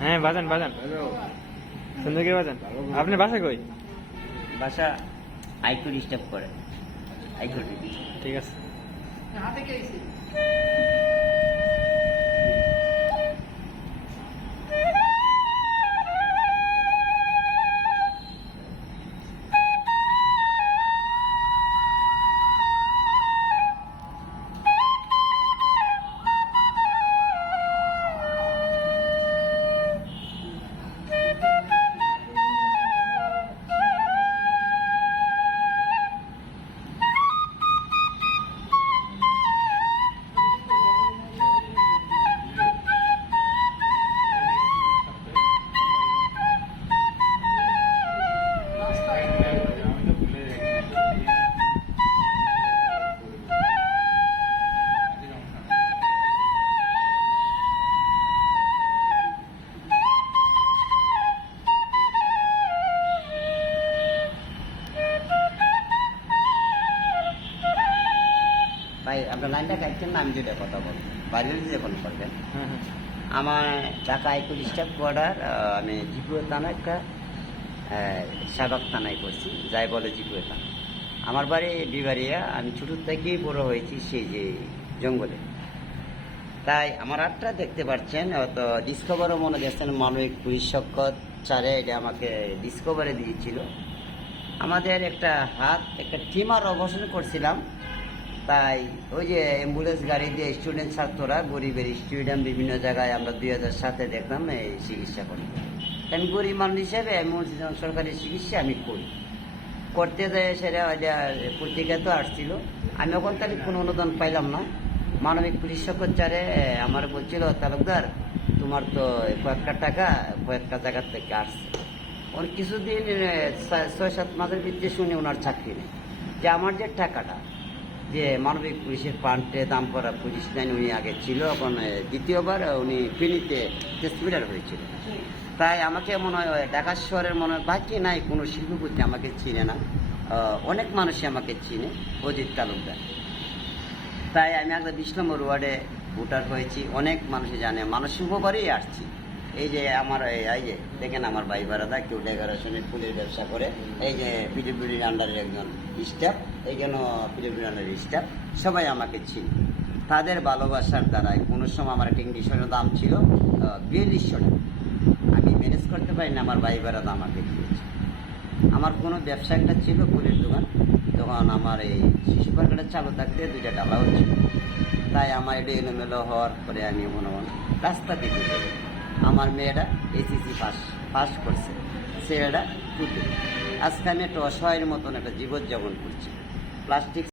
হ্যাঁ বাজান বাজান। সুন্দর করে বাজান আপনি বাসা কই? বাসা আইকু ডিস্টার্ব করে আইকু ঠিক আছে। ভাই আপনার লাইনটা কাটছেন না আমি যেটা কথা বলব বাড়ির যে ফোন করবেন হ্যাঁ হ্যাঁ। আমার ঢাকা আইকো ডিস্টার্ব কোয়ার্ডার আমি জিপুর থানা একটা সাবাক থানায় করছি যাই বলে জিপুর থানা। আমার বাড়ি বিবাড়িয়া আমি ছোট থেকেই বড় হয়েছি সেই যে জঙ্গলে। তাই আমার আটটা দেখতে পাচ্ছেন তো ডিসকভারও মনে গেছেন মানবিক পুলিশ শকত চারে এটা আমাকে ডিসকভারে দিয়েছিল। আমাদের একটা হাত একটা টিমার অবসান করছিলাম তাই ওই যে অ্যাম্বুলেন্স গাড়ি দিয়ে স্টুডেন্ট ছাত্ররা, গরিবের স্টুডেন্ট বিভিন্ন জায়গায় আমরা দুই হাজার সাতে দেখলাম এই চিকিৎসা করি। আমি গরিব মানুষ হিসেবে আমি সরকারি চিকিৎসা আমি করি। করতে যায় সেটা ওইটা পত্রিকা তো আসছিল। আমি ওখান থেকে কোনো অনুদান পাইলাম না। মানবিক পুলিশ চারে আমার বলছিল, তালুকদার, তোমার তো কয়েকটা টাকা কয়েকটা জায়গার থেকে আসছে। ওর কিছুদিন ছয়- সাত মাসের ভিত্তি শুনি ওনার চাকরি নেই। যে আমার যে টাকাটা যে মানবিক পুলিশের পান্টে দাম করা পুলিশ লাইন উনি আগে ছিল, এখন দ্বিতীয়বার উনি ফিনিতে টেস্টমিটার হয়েছিল। তাই আমাকে মনে হয় ঢাকা শহরের মনে হয়, বাকি নাই, কোনো শিল্পপতি আমাকে চিনে না। অনেক মানুষই আমাকে চিনে, অজিত তালুকদার। তাই আমি একটা বিশ নম্বর ওয়ার্ডে ভোটার হয়েছি, অনেক মানুষই জানে, মানুষের উপকারেই আসছি। এই যে আমার এই এই যে, দেখেন আমার ভাই বারাদা কেউ ডেকোরেশনের ফুলের ব্যবসা করে। এই যে পিডিপিডির আন্ডারের একজন স্টাফ এইখানে পিডিপিডির আন্ডারের স্টাফ সবাই আমাকে চিনি। তাদের ভালোবাসার দ্বারাই কোনো সময় আমার একটা ইংলিশের দাম ছিল বিয়াল্লিশশো টাকা। আমি ম্যানেজ করতে পারি না আমার ভাই বারাদা আমাকে দিয়েছে। আমার কোনো ব্যবসা একটা ছিল, ফুলের দোকান। তখন আমার এই শিশু পার্কটা চালু থাকতে দুইটা ডালা হচ্ছিল। তাই আমার এটা এলোমেলো হওয়ার পরে আমি মনে মনে রাস্তা দিকে। আমার মেয়েটা এসিসি পাস পাস করছে। ছেলেটা টুটে। আজকে আমি একটা অসহায়ের মতন একটা জীবনযাপন করছি। প্লাস্টিক